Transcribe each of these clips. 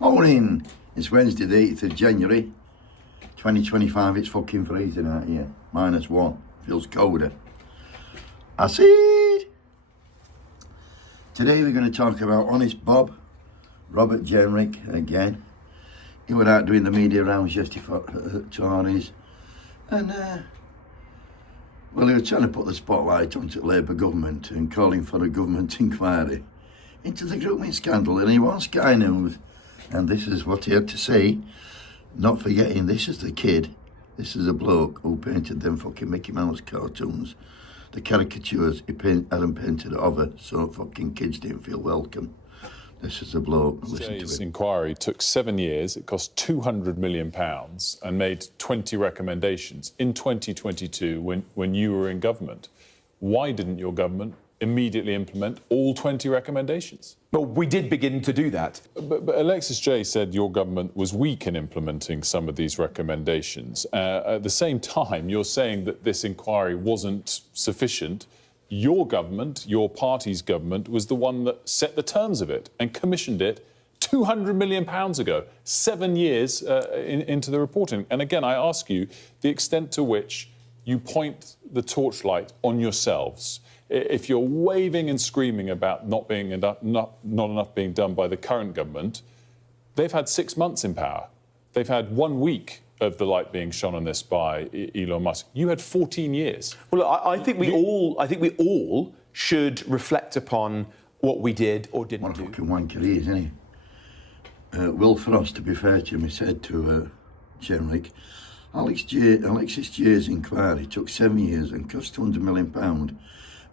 Morning! It's Wednesday the 8th of January 2025. It's fucking freezing out here. -1. Feels colder. Acid! Today we're going to talk about Honest Bob, Robert Jenrick again. He went out doing the media rounds yesterday for Tories. And, well, he was trying to put the spotlight onto the Labour government and calling for a government inquiry into the grooming scandal. And he was Sky News. And this is what he had to say, not forgetting this is the kid, this is a bloke who painted them fucking Mickey Mouse cartoons, the caricatures he had them painted over so fucking kids didn't feel welcome. This is a bloke. Listen to it. Inquiry took 7 years, it cost £200 million and made 20 recommendations in 2022 when you were in government. Why didn't your government immediately implement all 20 recommendations? Well, we did begin to do that. But Alexis Jay said your government was weak in implementing some of these recommendations. At the same time, you're saying that this inquiry wasn't sufficient. Your government, your party's government, was the one that set the terms of it and commissioned it £200 million ago, 7 years into the reporting. And again, I ask you the extent to which you point the torchlight on yourselves. If you're waving and screaming about not enough being done by the current government, they've had 6 months in power. They've had 1 week of the light being shone on this by Elon Musk. You had 14 years. Well, I think we all should reflect upon what we did or didn't do. What a fucking wanker he is, isn't he? Will Frost, to be fair to him, he said to Jenrick, Alexis Jay's inquiry took 7 years and cost £200 million.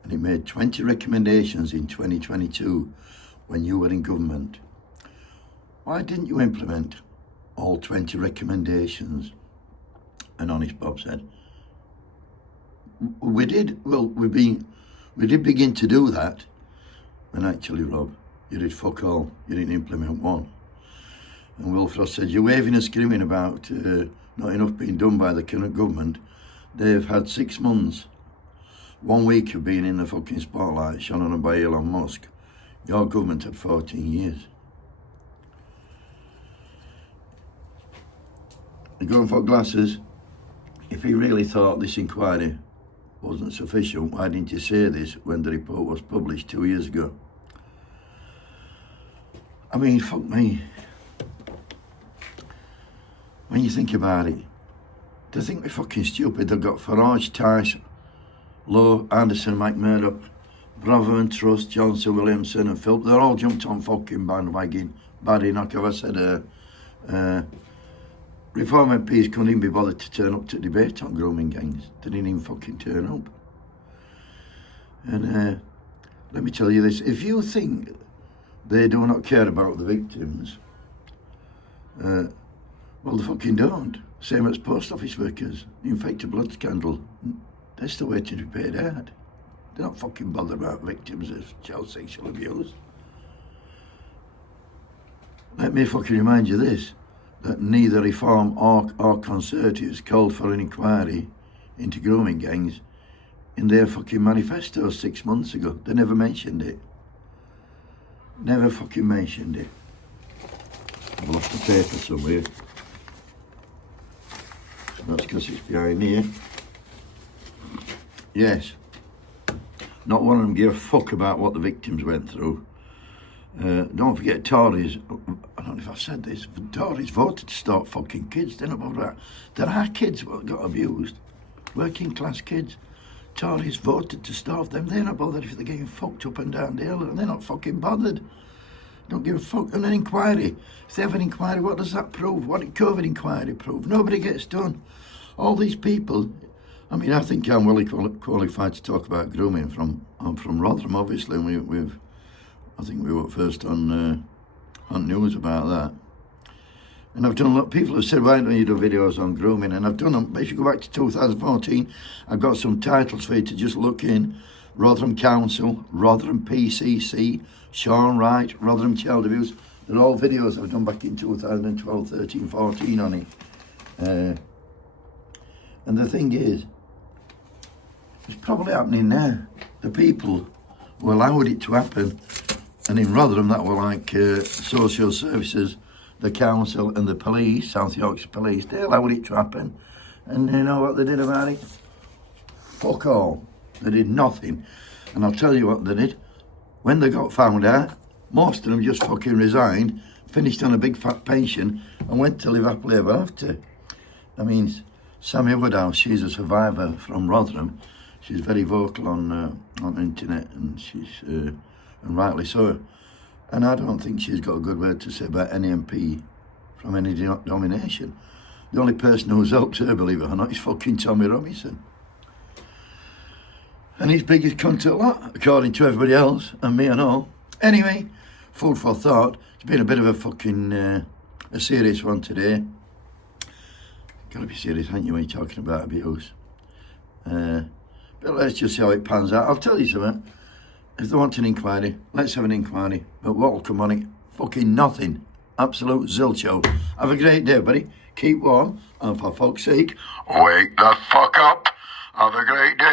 And he made 20 recommendations in 2022 when you were in government. Why didn't you implement all 20 recommendations? And Honest Bob said, we did. Well, we did begin to do that. And actually, Rob, you did fuck all. You didn't implement one. And Will Frost said, you're waving and screaming about not enough being done by the current government. They've had 6 months. 1 week of being in the fucking spotlight shone on by Elon Musk. Your government had 14 years. You're going for glasses. If he really thought this inquiry wasn't sufficient, why didn't you say this when the report was published 2 years ago? I mean, fuck me. When you think about it, they think we're fucking stupid. They've got Farage, Tice, Lowe, Anderson, McMurdo, Bravo and Trust, Johnson, Williamson and Philp. They're all jumped on fucking bandwagon. Bad enough, I said, Reform MPs couldn't even be bothered to turn up to debate on grooming gangs. They didn't even fucking turn up. And let me tell you this, if you think they do not care about the victims, well, they fucking don't. Same as post office workers, the infected blood scandal. They're still waiting to be paid out. They're not fucking bothered about victims of child sexual abuse. Let me fucking remind you this, that neither Reform or Conservatives called for an inquiry into grooming gangs in their fucking manifesto 6 months ago. They never mentioned it. Never fucking mentioned it. I've lost the paper somewhere. That's because it's behind here. Yes. Not one of them give a fuck about what the victims went through. Don't forget Tories, I don't know if I've said this, but Tories voted to stop fucking kids. They're not bothered about that. There are kids that got abused. Working class kids. Tories voted to starve them. They're not bothered if they're getting fucked up and down the hill, and they're not fucking bothered. Don't give a fuck. And an inquiry. If they have an inquiry, what does that prove? What did COVID inquiry prove? Nobody gets done. All these people, I mean, I think I'm well qualified to talk about grooming. I'm from Rotherham, obviously, and I think we were first on news about that. And I've done a lot. People have said, why don't you do videos on grooming? And I've done them. But if you go back to 2014, I've got some titles for you to just look in. Rotherham Council, Rotherham PCC, Sean Wright, Rotherham Child Abuse. They're all videos I've done back in 2012, 13, 14 on it. And the thing is, it's probably happening now. The people who allowed it to happen, and in Rotherham that were like social services, the council and the police, South Yorkshire Police, they allowed it to happen. And you know what they did about it? Fuck all. They did nothing. And I'll tell you what they did. When they got found out, most of them just fucking resigned, finished on a big fat pension, and went to live happily ever after. I mean, Sammy Woodhouse, she's a survivor from Rotherham. She's very vocal on the internet, and she's and rightly so. And I don't think she's got a good word to say about any MP from any denomination. The only person who's helped her, believe it or not, is fucking Tommy Robinson. And he's biggest cunt at lot, according to everybody else, and me and all. Anyway, food for thought. It's been a bit of a fucking a serious one today. Gotta be serious, haven't you, when you're talking about abuse? But let's just see how it pans out. I'll tell you something. If they want an inquiry, let's have an inquiry. But what'll come on it? Fucking nothing. Absolute zilcho. Have a great day, buddy. Keep warm, and for fuck's sake, wake the fuck up. Have a great day.